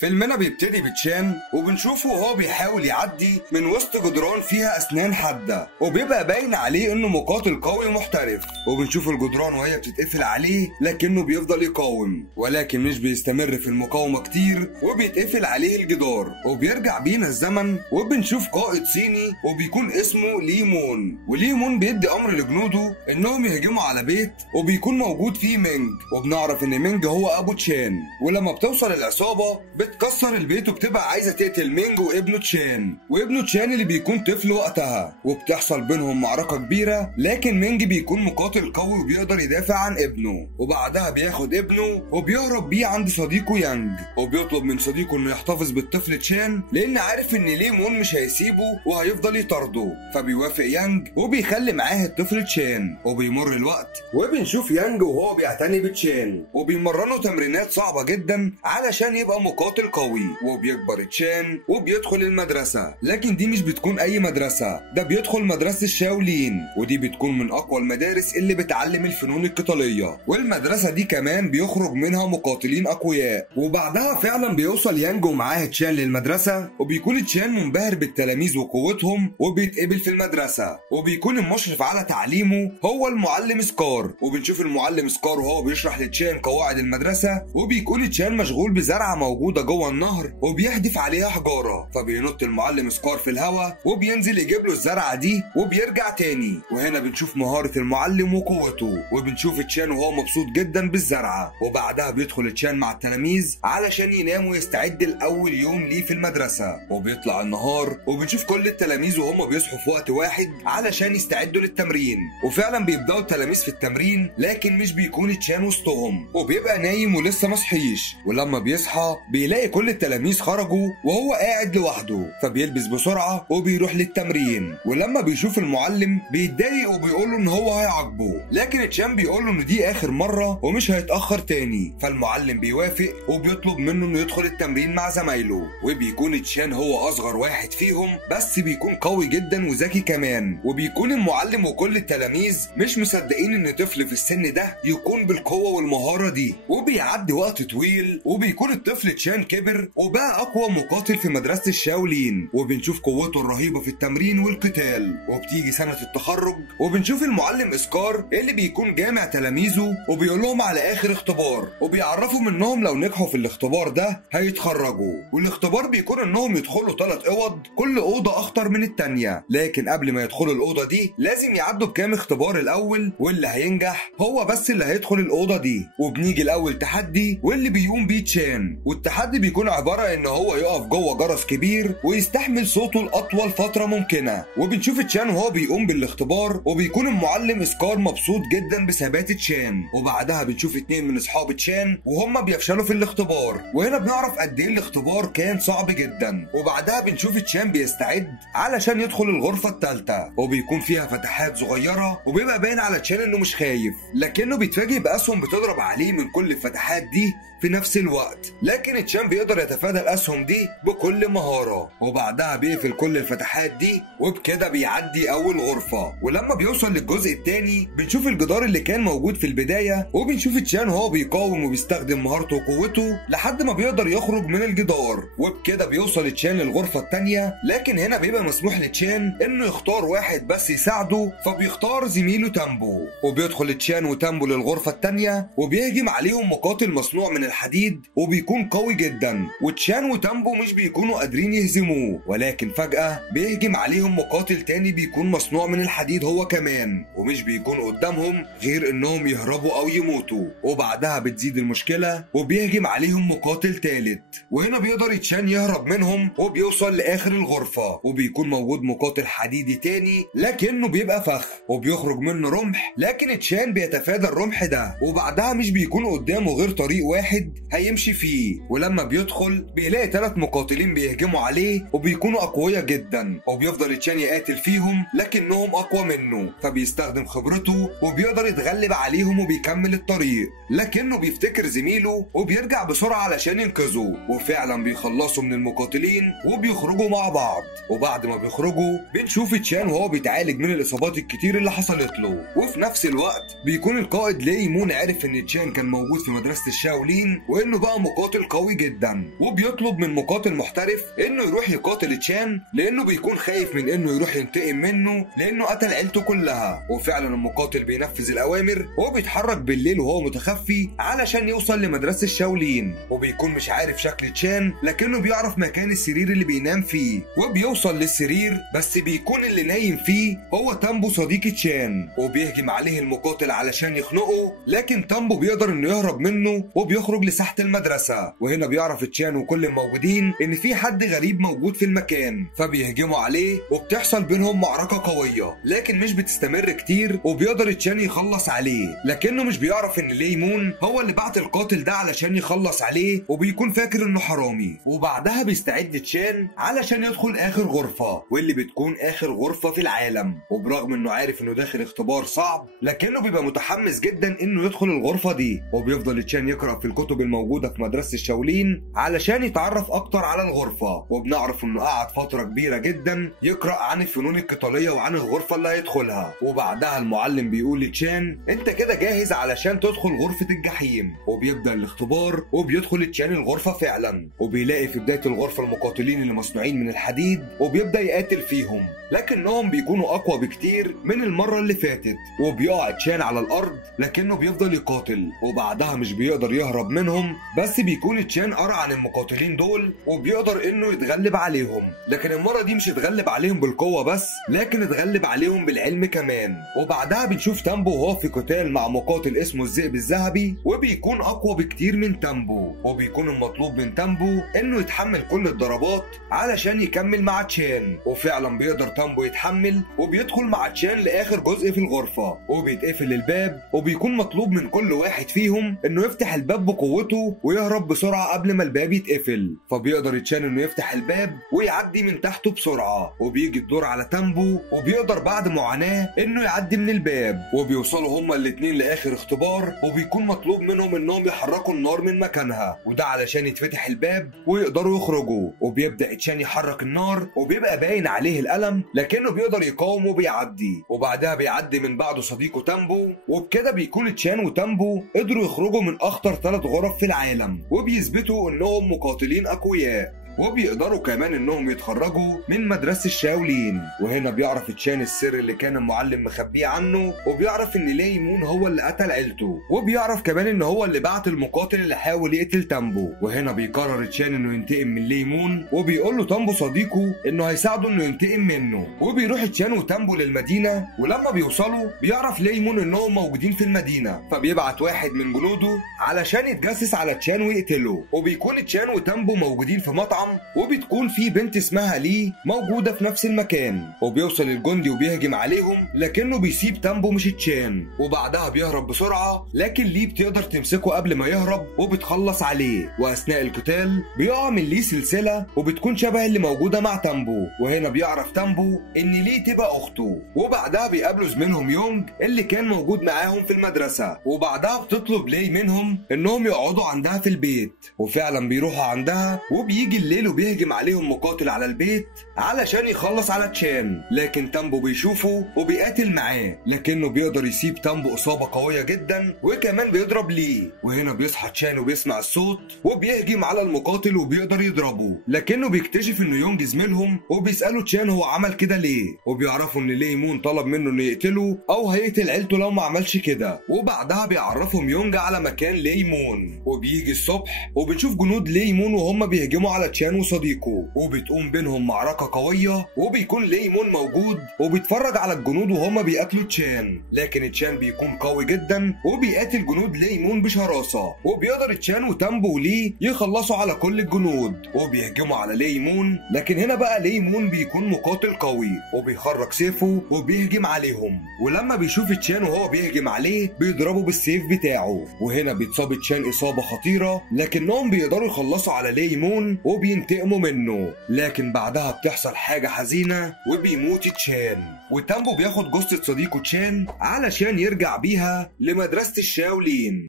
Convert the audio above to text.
فيلمنا بيبتدي بتشان وبنشوفه وهو بيحاول يعدي من وسط جدران فيها أسنان حادة، وبيبقى باين عليه إنه مقاتل قوي محترف. وبنشوف الجدران وهي بتتقفل عليه لكنه بيفضل يقاوم، ولكن مش بيستمر في المقاومة كتير وبيتقفل عليه الجدار. وبيرجع بينا الزمن وبنشوف قائد صيني وبيكون اسمه لي مون، ولي مون بيدي أمر لجنوده إنهم يهجموا على بيت وبيكون موجود فيه مينج، وبنعرف إن مينج هو أبو تشان. ولما بتوصل العصابة بتكسر البيت وبتبقى عايزة تقتل مينج وابنه تشان، وابنه تشان اللي بيكون طفل وقتها، وبتحصل بينهم معركة كبيرة. لكن مينج بيكون مقاتل قوي وبيقدر يدافع عن ابنه، وبعدها بياخد ابنه وبيهرب بيه عند صديقه يانج، وبيطلب من صديقه انه يحتفظ بالطفل تشان لان عارف ان لي مون مش هيسيبه وهيفضل يطارده. فبيوافق يانج وبيخلي معاه الطفل تشان. وبيمر الوقت وبنشوف يانج وهو بيعتني بتشان وبيمرنه تمرينات صعبة جدا علشان يبقى مقاتل قوي. وبيكبر تشان وبيدخل المدرسة، لكن دي مش بتكون اي مدرسة، ده بيدخل مدرسة الشاولين، ودي بتكون من اقوى المدارس اللي بتعلم الفنون القتالية. والمدرسة دي كمان بيخرج منها مقاتلين اقوياء. وبعدها فعلا بيوصل يانج ومعاه تشان للمدرسة، وبيكون تشان منبهر بالتلاميذ وقوتهم وبيتقبل في المدرسة. وبيكون المشرف على تعليمه هو المعلم سكار. وبنشوف المعلم سكار وهو بيشرح لتشان قواعد المدرسة، وبيكون تشان مشغول بزرعة موجودة جوه النهر وبيحدف عليها حجارة. فبينط المعلم سكار في الهواء وبينزل يجيب له الزرعة دي وبيرجع تاني. وهنا بنشوف مهارة المعلم وقوته، وبنشوف تشان وهو مبسوط جدا بالزرعة. وبعدها بيدخل تشان مع التلاميذ علشان ينام ويستعد لأول يوم ليه في المدرسة. وبيطلع النهار وبنشوف كل التلاميذ وهم بيصحوا في وقت واحد علشان يستعدوا للتمرين. وفعلا بيبدأوا التلاميذ في التمرين، لكن مش بيكون تشان وسطهم وبيبقى نايم ولسه مصحيش. ولما بيصحى بيلاقي كل التلاميذ خرجوا وهو قاعد لوحده، فبيلبس بسرعة وبيروح للتمرين. ولما بيشوف المعلم بيتضايق وبيقوله ان هو هيعاقبه، لكن تشان بيقوله ان دي اخر مرة ومش هيتأخر تاني. فالمعلم بيوافق وبيطلب منه انه يدخل التمرين مع زمايله. وبيكون تشان هو اصغر واحد فيهم، بس بيكون قوي جدا وذكي كمان. وبيكون المعلم وكل التلاميذ مش مصدقين ان طفل في السن ده يكون بالقوة والمهارة دي. وبيعدي وقت طويل وبيكون الطفل تشان كبر وبقى اقوى مقاتل في مدرسة الشاولين، وبنشوف قوته الرهيبة في التمرين والقتال. وبتيجي سنة التخرج وبنشوف المعلم اسكار اللي بيكون جامع تلاميذه وبيقول لهم على اخر اختبار، وبيعرفهم انهم لو نجحوا في الاختبار ده هيتخرجوا. والاختبار بيكون انهم يدخلوا 3 اوض، كل اوضة اخطر من التانية. لكن قبل ما يدخلوا الاوضة دي لازم يعدوا بكام اختبار الاول، واللي هينجح هو بس اللي هيدخل الاوضة دي. وبنيجي الاول تحدي واللي بيقوم بيه تشان، والتحدي بيكون عبارة ان هو يقف جوه جرس كبير ويستحمل صوته لاطول فترة ممكنة. وبنشوف تشان وهو بيقوم بالاختبار، وبيكون المعلم سكار مبسوط جدا بثبات تشان. وبعدها بنشوف 2 من اصحاب تشان وهم بيفشلوا في الاختبار، وهنا بنعرف قد ايه الاختبار كان صعب جدا. وبعدها بنشوف تشان بيستعد علشان يدخل الغرفة الثالثة، وبيكون فيها فتحات صغيرة وبيبقى باين على تشان انه مش خايف، لكنه بيتفاجئ باسهم بتضرب عليه من كل الفتحات دي في نفس الوقت. لكن تشان بيقدر يتفادى الاسهم دي بكل مهارة، وبعدها بيقفل كل الفتحات دي، وبكده بيعدي اول غرفة. ولما بيوصل للجزء الثاني بنشوف الجدار اللي كان موجود في البداية، وبنشوف تشان وهو بيقاوم وبيستخدم مهارته وقوته لحد ما بيقدر يخرج من الجدار. وبكده بيوصل تشان للغرفة الثانية، لكن هنا بيبقى مسموح لتشان انه يختار واحد بس يساعده، فبيختار زميله تامبو. وبيدخل تشان وتامبو للغرفة الثانية وبيهجم عليهم مقاتل مصنوع من الحديد وبيكون قوي جدا. وتشان وتامبو مش بيكونوا قادرين يهزموه، ولكن فجأة بيهجم عليهم مقاتل تاني بيكون مصنوع من الحديد هو كمان، ومش بيكون قدامهم غير انهم يهربوا او يموتوا. وبعدها بتزيد المشكلة وبيهجم عليهم مقاتل تالت، وهنا بيقدر تشان يهرب منهم وبيوصل لاخر الغرفة، وبيكون موجود مقاتل حديدي تاني لكنه بيبقى فخ وبيخرج منه رمح، لكن تشان بيتفادى الرمح ده. وبعدها مش بيكون قدامه غير طريق واحد هيمشي فيه، ولما بيدخل بيلاقي 3 مقاتلين بيهجموا عليه وبيكونوا اقوياء جدا، وبيفضل تشان يقاتل فيهم لكنهم اقوى منه، فبيستخدم خبرته وبيقدر يتغلب عليهم وبيكمل الطريق. لكنه بيفتكر زميله وبيرجع بسرعة علشان ينقذه، وفعلا بيخلصوا من المقاتلين وبيخرجوا مع بعض. وبعد ما بيخرجوا بنشوف تشان وهو بيتعالج من الاصابات الكتير اللي حصلت له. وفي نفس الوقت بيكون القائد لي مون عرف ان تشان كان موجود في مدرسة الشاولين الشاولين وانه بقى مقاتل قوي جدا، وبيطلب من مقاتل محترف انه يروح يقاتل تشان لانه بيكون خايف من انه يروح ينتقم منه لانه قتل عيلته كلها. وفعلا المقاتل بينفذ الاوامر وبيتحرك بالليل وهو متخفي علشان يوصل لمدرسة الشاولين، وبيكون مش عارف شكل تشان لكنه بيعرف مكان السرير اللي بينام فيه، وبيوصل للسرير بس بيكون اللي نايم فيه هو تامبو صديق تشان، وبيهجم عليه المقاتل علشان يخنقه، لكن تامبو بيقدر انه يهرب منه وبيخرج لساحة المدرسة. وهنا بيعرف تشان وكل الموجودين ان في حد غريب موجود في المكان، فبيهجموا عليه وبتحصل بينهم معركة قوية لكن مش بتستمر كتير، وبيقدر تشان يخلص عليه، لكنه مش بيعرف ان لي مون هو اللي بعت القاتل ده علشان يخلص عليه، وبيكون فاكر انه حرامي. وبعدها بيستعد تشان علشان يدخل اخر غرفة، واللي بتكون اخر غرفة في العالم، وبرغم انه عارف انه داخل اختبار صعب لكنه بيبقى متحمس جدا انه يدخل الغرفة دي. وبيفضل تشان يقرأ في الكتب الموجودة في مدرسة الشاولين علشان يتعرف اكتر على الغرفة، وبنعرف انه قعد فترة كبيرة جدا يقرأ عن الفنون القتالية وعن الغرفة اللي هيدخلها. وبعدها المعلم بيقول لتشان انت كده جاهز علشان تدخل غرفة الجحيم، وبيبدأ الاختبار وبيدخل تشان الغرفة فعلا، وبيلاقي في بداية الغرفة المقاتلين اللي مصنوعين من الحديد، وبيبدأ يقاتل فيهم لكنهم بيكونوا اقوى بكتير من المرة اللي فاتت. وبيقع تشان على الارض لكنه بيفضل يقاتل، وبعدها مش بيقدر يهرب منهم، بس بيكون تشان قرا عن المقاتلين دول وبيقدر انه يتغلب عليهم، لكن المرة دي مش يتغلب عليهم بالقوة بس لكن يتغلب عليهم بالعلم كمان. وبعدها بنشوف تامبو وهو في قتال مع مقاتل اسمه الذئب الذهبي، وبيكون اقوى بكتير من تامبو، وبيكون المطلوب من تامبو انه يتحمل كل الضربات علشان يكمل مع تشان. وفعلا بيقدر تامبو يتحمل وبيدخل مع تشان لاخر جزء في الغرفة، وبيتقفل الباب، وبيكون مطلوب من كل واحد فيهم انه يفتح الباب بقوته ويهرب بسرعة قبل ما الباب يتقفل. فبيقدر تشان انه يفتح الباب ويعدي من تحته بسرعة، وبيجي الدور على تامبو وبيقدر بعد معاناة انه يعدي من الباب، وبيوصلوا هما الاتنين لاخر اختبار، وبيكون مطلوب منهم انهم يحركوا النار من مكانها، وده علشان يتفتح الباب ويقدروا يخرجوا. وبيبدأ تشان يحرك النار وبيبقى باين عليه الألم لكنه بيقدر يقاوم وبيعدي، وبعدها بيعدي من بعده صديقه تامبو، وبكده بيكون تشان وتامبو قدروا يخرجوا من اخطر 3 غرف في العالم، وبيثبتوا انهم مقاتلين اقوياء، وبيقدروا كمان انهم يتخرجوا من مدرسة الشاولين. وهنا بيعرف تشان السر اللي كان المعلم مخبيه عنه، وبيعرف ان لي مون هو اللي قتل عيلته، وبيعرف كمان ان هو اللي بعت المقاتل اللي حاول يقتل تامبو. وهنا بيقرر تشان انه ينتقم من لي مون، وبيقول له تامبو صديقه انه هيساعده انه ينتقم منه. وبيروح تشان وتامبو للمدينة، ولما بيوصلوا بيعرف لي مون انهم موجودين في المدينة، فبيبعت واحد من جنوده علشان يتجسس على تشان ويقتله. وبيكون تشان وتامبو موجودين في مطعم، وبتكون في بنت اسمها لي موجودة في نفس المكان، وبيوصل الجندي وبيهجم عليهم لكنه بيسيب تامبو مش تشان، وبعدها بيهرب بسرعة لكن لي بتقدر تمسكه قبل ما يهرب وبتخلص عليه. واثناء القتال بيقع من لي سلسلة وبتكون شبه اللي موجودة مع تامبو، وهنا بيعرف تامبو ان لي تبقى اخته. وبعدها بيقابلوا زميلهم يونج اللي كان موجود معاهم في المدرسة، وبعدها بتطلب لي منهم انهم يقعدوا عندها في البيت، وفعلا بيروحوا عندها، وبيجي الليل وبيهجم عليهم مقاتل على البيت علشان يخلص على تشان، لكن تامبو بيشوفه وبيقاتل معاه، لكنه بيقدر يسيب تامبو إصابة قوية جدا وكمان بيضرب ليه. وهنا بيصحى تشان وبيسمع الصوت وبيهجم على المقاتل وبيقدر يضربه، لكنه بيكتشف انه يونج زميلهم، وبيسألوا تشان هو عمل كده ليه، وبيعرفوا ان لي مون طلب منه انه يقتله او هيقتل عيلته لو ما عملش كده. وبعدها بيعرفهم يونج على مكان لي مون، وبيجي الصبح وبنشوف جنود لي مون وهم بيهجموا على تشان وصديقه، وبتقوم بينهم معركة قوية، وبيكون لي مون موجود وبيتفرج على الجنود وهم بيقاتلوا تشان، لكن تشان بيكون قوي جدا وبيقاتل جنود لي مون بشراسة، وبيقدر تشان وتامبو ولي يخلصوا على كل الجنود وبيهجموا على لي مون. لكن هنا بقى لي مون بيكون مقاتل قوي وبيخرج سيفه وبيهجم عليهم، ولما بيشوف تشان وهو بيهجم عليه بيضربه بالسيف بتاعه، وهنا بيتصاب تشان إصابة خطيرة، لكنهم بيقدروا يخلصوا على لي مون وبينتقموا منه. لكن بعدها بتحصل حاجة حزينة وبيموت تشان، وتامبو بياخد جثة صديقه تشان علشان يرجع بيها لمدرسة الشاولين.